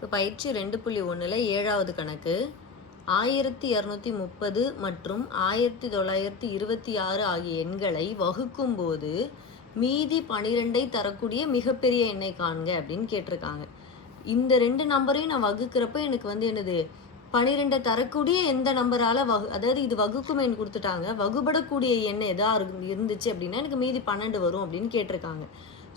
இப்போ பயிற்சி 2.1ல் 7வது கணக்கு 1230 மற்றும் 1926 ஆகிய எண்களை வகுக்கும்போது மீதி 12ஐ தரக்கூடிய மிகப்பெரிய எண்ணை காண்க அப்படின்னு கேட்டிருக்காங்க. இந்த ரெண்டு நம்பரையும் நான் வகுக்கிறப்ப எனக்கு என்னது 12 தரக்கூடிய எந்த நம்பரால் அதாவது இது வகுக்கும் எண் கொடுத்துட்டாங்க, வகுபடக்கூடிய எண் எதா இருந்துச்சு அப்படின்னா எனக்கு மீதி 12 வரும் அப்படின்னு கேட்டிருக்காங்க.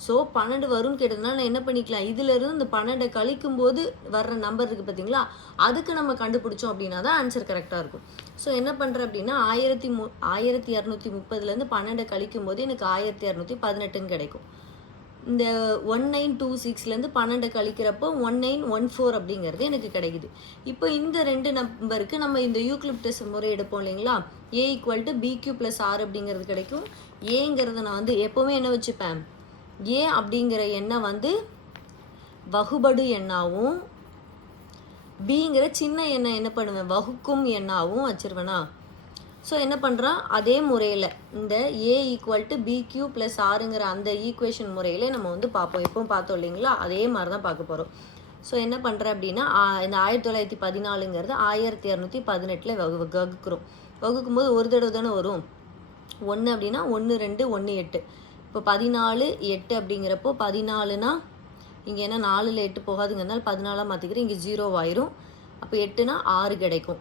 ஸோ 12 வரும்னு கேட்டதுனால நான் என்ன பண்ணிக்கலாம், இதிலிருந்து இந்த 12 கழிக்கும் போது வர்ற நம்பர் இருக்குது பார்த்தீங்களா, அதுக்கு நம்ம கண்டுபிடிச்சோம் அப்படின்னா தான் ஆன்சர் கரெக்டாக இருக்கும். ஸோ என்ன பண்ணுறேன் அப்படின்னா 1230லேருந்து 12 கழிக்கும் போது எனக்கு 1218 கிடைக்கும். இந்த 1926லேருந்து 12 கழிக்கிறப்போ 1914 அப்படிங்கிறது எனக்கு கிடைக்குது. இப்போ இந்த ரெண்டு நம்பருக்கு நம்ம இந்த யூக்ளிப்டஸ் முறை எடுப்போம் இல்லைங்களா, A = BQ + R அப்படிங்கிறது கிடைக்கும். ஏங்கிறத நான் எப்போவுமே என்ன வச்சுப்பேன், ஏ அப்படிங்கிற எண்ணை வகுபடு எண்ணாகவும் பிங்கிற சின்ன எண்ணை என்ன பண்ணுவேன், வகுக்கும் எண்ணாகவும் வச்சிருவேனா. ஸோ என்ன பண்ணுறான், அதே முறையில் இந்த A = BQ + Rங்கிற அந்த ஈக்குவேஷன் முறையில் நம்ம பார்ப்போம். எப்பவும் பார்த்தோம் இல்லைங்களா, அதே மாதிரி தான் பார்க்க போகிறோம். ஸோ என்ன பண்ணுறேன் அப்படின்னா இந்த 1914ங்கிறது 1218 வகுக்கிறோம். வகுக்கும்போது ஒரு தடவை தானே வரும், 1 அப்படின்னா 1 2 1 8. இப்போ 14 8 அப்படிங்கிறப்போ 14னா இங்கே என்ன 4ல் 8 போகாதுங்கிறதுனால 14ஆக மாற்றிக்கிறேன், இங்கே 0 ஆயிரும். அப்போ 8னா 6 கிடைக்கும்.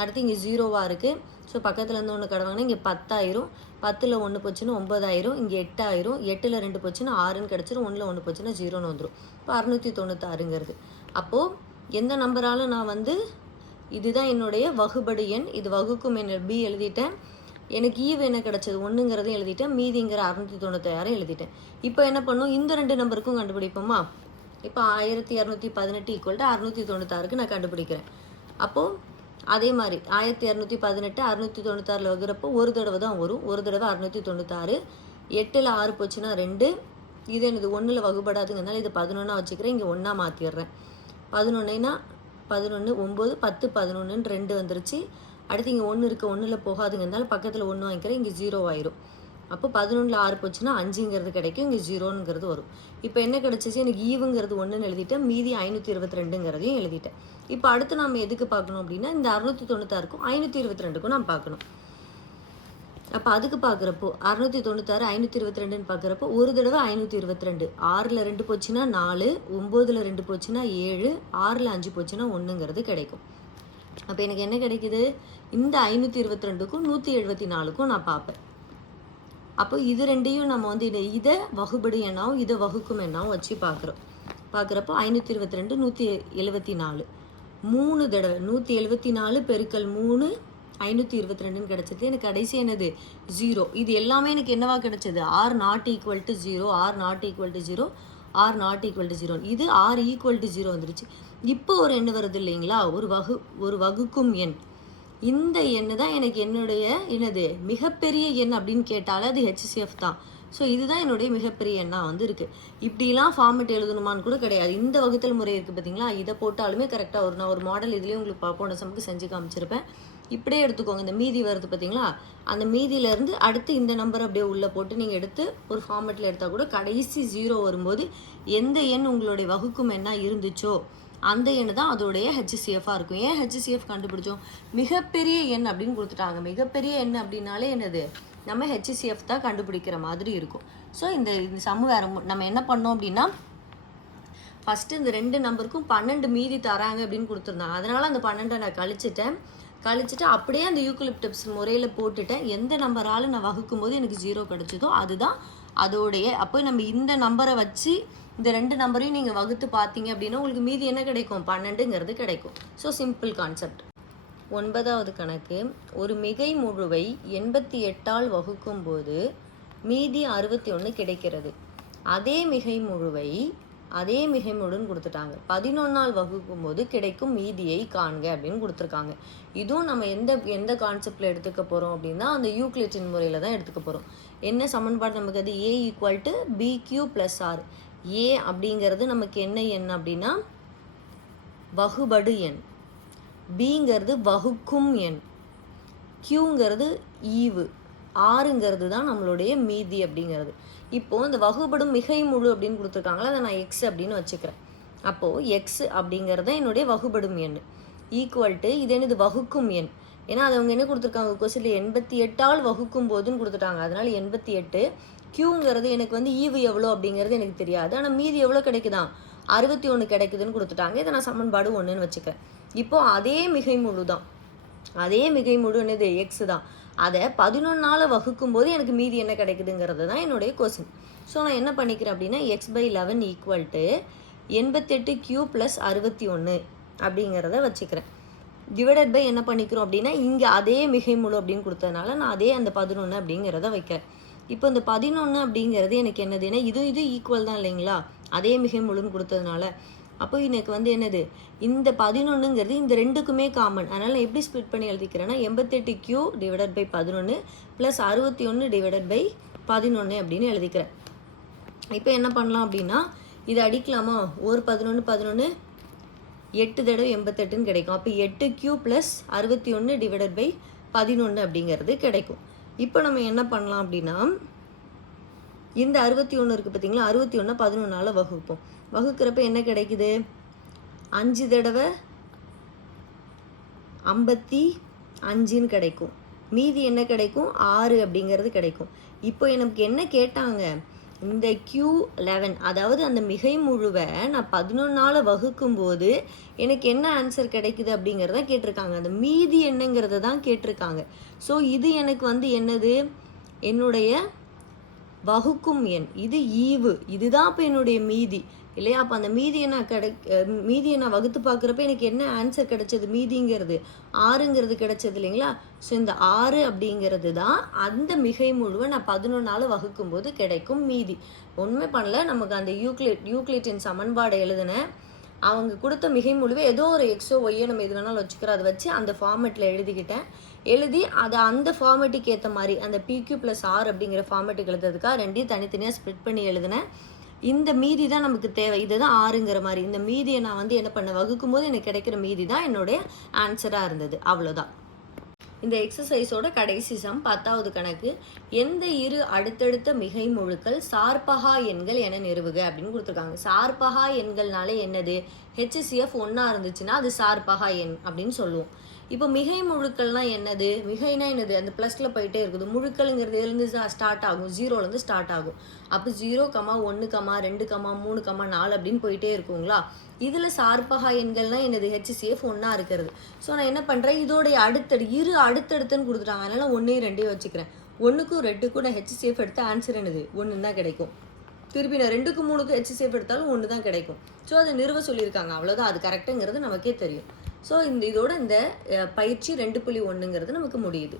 அடுத்து இங்கே 0வாக இருக்குது. ஸோ பக்கத்துலேருந்து ஒன்று கடவாங்கன்னா இங்கே 10 ஆயிரும். 10ல் 1 போச்சுன்னா 9 ஆயிரும். இங்கே 8 ஆயிரும். 8ல் 2 போச்சுன்னா 6ன்னு கிடச்சிரும். 1ல் 1 போச்சுன்னா 0ன்னு வந்துடும். இப்போ 696ங்கிறது. அப்போது எந்த நம்பராலும் நான் இதுதான் என்னுடைய வகுபடு எண், இது வகுக்கும் எண் B எழுதிட்டேன். எனக்கு ஈவு என்ன கிடச்சது 1ங்கிறதையும் எழுதிட்டேன், மீதிங்கிற 696 எழுதிட்டேன். இப்போ என்ன பண்ணும், இந்த ரெண்டு நம்பருக்கும் கண்டுபிடிப்போமா. இப்போ 1218 = 696க்கு நான் கண்டுபிடிக்கிறேன். அப்போது அதே மாதிரி 1218 696 வகுக்கிறப்போ ஒரு தடவை தான் வரும், ஒரு தடவை 696. 8ல் 6 போச்சுன்னா 2. இது எனது 1ல் வகுபடாதுங்கிறதுனால இது 11ஆக வச்சுக்கிறேன், இங்கே 1ஆக மாற்றிடுறேன். 11னா 11 9 10 11ன்னு 2 வந்துருச்சு. அடுத்து இங்கே 1 இருக்குது, 1ல் போகாதுங்கிறதுனால பக்கத்தில் 1 வாங்கிக்கிறேன், இங்கே 0 ஆயிரும். அப்போ 11ல் 6 போச்சுன்னா 5ங்கிறது கிடைக்கும், இங்கே 0ங்கிறது வரும். இப்போ என்ன கிடச்சிச்சு, எனக்கு ஈவுங்கிறது 1ன்னு எழுதிட்டேன், மீதி 522ங்கிறதையும் எழுதிட்டேன். இப்போ அடுத்து நம்ம எதுக்கு பார்க்கணும் அப்படின்னா இந்த 696க்கும் 522க்கும் நான் பார்க்கணும். அப்போ அதுக்கு பார்க்குறப்போ 696 522ன்னு பார்க்குறப்போ ஒரு தடவை 522, 6ல் 2 போச்சுன்னா 4, 9ல் 2 போச்சுன்னா 7, 6ல் 5 போச்சுன்னா 1ங்கிறது கிடைக்கும். அப்போ எனக்கு என்ன கிடைக்குது, இந்த 522க்கும் 174க்கும் நான் பார்ப்பேன். அப்போ இது ரெண்டையும் நம்ம இதை வகுபடு எண்ணாவும் இதை வகுக்கும் எண்ணாவும் வச்சு பார்க்குறப்போ 522 174 3 தடவை 174 பெருக்கல் 3 522ன்னு கிடச்சது. எனக்கு கடைசி என்னது 0. இது எல்லாமே எனக்கு என்னவா கிடச்சது, R ≠ 0, R ≠ 0, R ≠ 0. இது R = 0 வந்துருச்சு. இப்போ ஒரு எண் வருது இல்லைங்களா, ஒரு வகுக்கும் எண். இந்த எண்ணு தான் எனக்கு என்னுடைய மிகப்பெரிய எண் அப்படின்னு கேட்டாலே அது HCF தான். ஸோ இதுதான் என்னுடைய மிகப்பெரிய எண்ணாக இருக்குது. இப்படிலாம் ஃபார்மெட் எழுதணுமான்னு கூட கிடையாது. இந்த வகுத்தல் முறை இருக்குது பார்த்தீங்களா, இதை போட்டாலுமே கரெக்டாக வரும். நான் ஒரு மாடல் இதுலேயும் உங்களுக்கு போன சமக்கு செஞ்சு காமிச்சிருப்பேன். இப்படியே எடுத்துக்கோங்க, இந்த மீதி வருது பார்த்தீங்களா, அந்த மீதியிலேருந்து அடுத்து இந்த நம்பர் அப்படியே உள்ளே போட்டு நீங்கள் எடுத்து ஒரு ஃபார்மெட்டில் எடுத்தால் கூட கடைசி 0 வரும்போது எந்த எண் உங்களுடைய வகுக்கும் எண்ணாக இருந்துச்சோ அந்த எண் தான் அதோடைய HCF-ஆக இருக்கும். ஏன் HCF கண்டுபிடிச்சோம், மிகப்பெரிய எண் அப்படின்னு கொடுத்துட்டாங்க. மிகப்பெரிய எண் அப்படின்னாலே என்னது, நம்ம HCF தான் கண்டுபிடிக்கிற மாதிரி இருக்கும். ஸோ இந்த சம வேறு நம்ம என்ன பண்ணோம் அப்படின்னா, ஃபஸ்ட்டு இந்த ரெண்டு நம்பருக்கும் 12 மீதி தராங்க அப்படின்னு கொடுத்துருந்தாங்க. அதனால் அந்த 12 நான் கழிச்சிட்டு அப்படியே அந்த யூக்ளிப்டஸ் முறையில் போட்டுட்டேன். எந்த நம்பரால் நான் வகுக்கும்போது எனக்கு 0 கிடச்சதோ அதுதான் அதோடைய. அப்போ நம்ம இந்த நம்பரை வச்சு இந்த ரெண்டு நம்பரையும் நீங்கள் வகுத்து பார்த்தீங்க அப்படின்னா உங்களுக்கு மீதி என்ன கிடைக்கும், 12ங்கிறது கிடைக்கும். So simple concept. 9வது கணக்கு, ஒரு மிகை முழுவை 88ஆல் வகுக்கும் போது மீதி 61 கிடைக்கிறது. அதே மிகை முழுன்னு கொடுத்துட்டாங்க. 11ஆல் வகுக்கும் போது கிடைக்கும் மீதியை காண்க அப்படின்னு கொடுத்துருக்காங்க. இதுவும் நம்ம எந்த கான்செப்டில் எடுத்துக்க போகிறோம் அப்படின்னா அந்த யூக்ளிட்டின் முறையில் தான் எடுத்துக்க போகிறோம். என்ன சமன்பாடு நமக்கு அது, A = BQ + R. A அப்படிங்கிறது நமக்கு என்ன எண் அப்படின்னா வகுபடு எண், Bங்கிறது வகுக்கும் எண், Qங்கிறது ஈவு, Rங்கிறது தான் நம்மளுடைய மீதி அப்படிங்கிறது. இப்போது இந்த வகுபடும் மிகை முழு அப்படின்னு கொடுத்துருக்காங்களா, அதை நான் X அப்படின்னு வச்சுக்கிறேன். அப்போது எக்ஸ் அப்படிங்கிறது என்னுடைய வகுபடும் எண் ஈக்குவல் டு இது என்னது வகுக்கும் எண். ஏன்னா அது அவங்க என்ன கொடுத்துருக்காங்க கொஸ்டினில் 88ஆல் வகுக்கும் போதுன்னு கொடுத்துட்டாங்க. அதனால் 88. கியூங்கிறது எனக்கு வந்து ஈவு எவ்வளோ அப்படிங்கிறது எனக்கு தெரியாது. ஆனால் மீதி எவ்வளோ கிடைக்குதான் 61 கிடைக்குதுன்னு கொடுத்துட்டாங்க. இதை நான் சமன்பாடு 1ன்னு வச்சுக்கிறேன். இப்போது அதே மிகை முழு தான், அதே மிகை முழு என்னது எக்ஸ் தான். அதை 11ஆல் வகுக்கும் போது எனக்கு மீதி என்ன கிடைக்குதுங்கிறது தான் என்னுடைய கொஸ்டின். ஸோ நான் என்ன பண்ணிக்கிறேன் அப்படின்னா x/11 equal to 88 Q plus 61 அப்படிங்கிறத வச்சுக்கிறேன். டிவைடட் பை என்ன பண்ணிக்கிறோம் அப்படின்னா இங்கே அதே மிகை முழு அப்படின்னு கொடுத்ததுனால நான் அதே அந்த 11 அப்படிங்கிறத வைக்கிறேன். இப்போ இந்த 11 அப்படிங்கிறது எனக்கு என்னதுன்னா இது ஈக்குவல் தான் இல்லைங்களா, அதே மிகை முழுன்னு கொடுத்ததுனால. அப்போ எனக்கு வந்து என்னது இந்த 11ங்கிறது இந்த ரெண்டுக்குமே காமன். அதனால் நான் எப்படி ஸ்ப்ளிட் பண்ணி எழுதிக்கிறேன்னா 88 Q divided by 11 plus 61 divided by 11 அப்படின்னு எழுதிக்கிறேன். இப்போ என்ன பண்ணலாம் அப்படின்னா இதை அடிக்கலாமா, ஒரு 11 8 தடவை 88ன்னு கிடைக்கும். அப்போ 8 கியூ ப்ளஸ் 61 டிவைடட் பை 11 அப்படிங்கிறது கிடைக்கும். இப்போ நம்ம என்ன பண்ணலாம் அப்படின்னா இந்த 61 இருக்குது பார்த்தீங்களா, 61 11ஆல் வகுப்போம். வகுக்கிறப்ப என்ன கிடைக்குது 5 தடவை 55ன்னு கிடைக்கும். மீதி என்ன கிடைக்கும் 6 அப்படிங்கிறது கிடைக்கும். இப்போ எனக்கு என்ன கேட்டாங்க, இந்த Q11 அதாவது அந்த மிகை முழுவை நான் 11ஆல் வகுக்கும்போது எனக்கு என்ன ஆன்சர் கிடைக்குது அப்படிங்கிறத கேட்டிருக்காங்க. அந்த மீதி என்னங்கிறத தான் கேட்டிருக்காங்க. ஸோ இது எனக்கு வந்து என்னது என்னுடைய வகுக்கும் எண், இது ஈவு, இதுதான் இப்போ என்னுடைய மீதி இல்லையா. அப்போ அந்த மீதியை நான் வகுத்து பார்க்குறப்ப எனக்கு என்ன ஆன்சர் கிடைச்சது, மீதிங்கிறது 6ங்கிறது கிடைச்சது இல்லைங்களா. ஸோ இந்த 6 அப்படிங்கிறது தான் அந்த மிகை முழுவை நான் 11ஆல் வகுக்கும்போது கிடைக்கும் மீதி. ஒன்றுமே பண்ணல, நமக்கு அந்த யூக்ளிட்டின் சமன்பாடு எழுதினேன். அவங்க கொடுத்த மிகை முழுவை ஏதோ ஒரு எக்ஸோ ஒய்யோ நம்ம எது வேணாலும் வச்சுக்கிறோம், அதை வச்சு அந்த ஃபார்மேட்டில் எழுதி அதை அந்த ஃபார்மேட்டுக்கு ஏற்ற மாதிரி அந்த PQ + R அப்படிங்கிற ஃபார்மேட்டுக்கு எழுதுறதுக்காக ரெண்டையும் தனித்தனியாக ஸ்ப்ளிட் பண்ணி எழுதினேன். இந்த மீதி தான் நமக்கு தேவை, இதுதான் 6ங்கிற மாதிரி. இந்த மீதியை நான் வந்து என்ன பண்ண வகுக்கும் போது எனக்கு கிடைக்கிற மீதி தான் என்னுடைய ஆன்சராக இருந்தது. அவ்வளோதான். இந்த எக்ஸசைஸோட கடைசி சம் 10வது கணக்கு. எந்த இரு அடுத்தடுத்த மிகை முழுக்கள் சார்பகா எண்கள் என நிறுவுக அப்படின்னு கொடுத்துருக்காங்க. சார்பகா எண்கள்னாலே என்னது, HCF 1 இருந்துச்சுன்னா அது சார்பகா எண் அப்படின்னு சொல்லுவோம். இப்போ மிகை முழுக்கள்லாம் என்னது, மிகைனா என்னது அந்த ப்ளஸில் போயிட்டே இருக்குது. முழுக்கள்ங்கிறது எதுலேருந்து ஸ்டார்ட் ஆகும், 0லேருந்து ஸ்டார்ட் ஆகும். அப்போ 0, 1, 2, 3, 4 அப்படின்னு போயிட்டே இருக்குங்களா. இதில் சார்பகா எண்கள்லாம் என்னது HCF 1 இருக்கிறது. ஸோ நான் என்ன பண்ணுறேன், இதோடைய அடுத்தடுத்துன்னு கொடுத்துட்டாங்க. அதனால் 1, 2 வச்சுக்கிறேன். 1க்கும் 2க்கும் நான் HCF எடுத்த ஆன்சர் என்னது 1 தான் கிடைக்கும். திருப்பி நான் 2க்கும் 3க்கும் HCF எடுத்தாலும் 1 தான் கிடைக்கும். ஸோ அதை நிறுவ சொல்லியிருக்காங்க, அவ்வளோதான். அது கரெக்டுங்கிறது நமக்கே தெரியும். ஸோ இதோட இந்த பயிற்சி 2.1ங்கிறது நமக்கு முடியுது.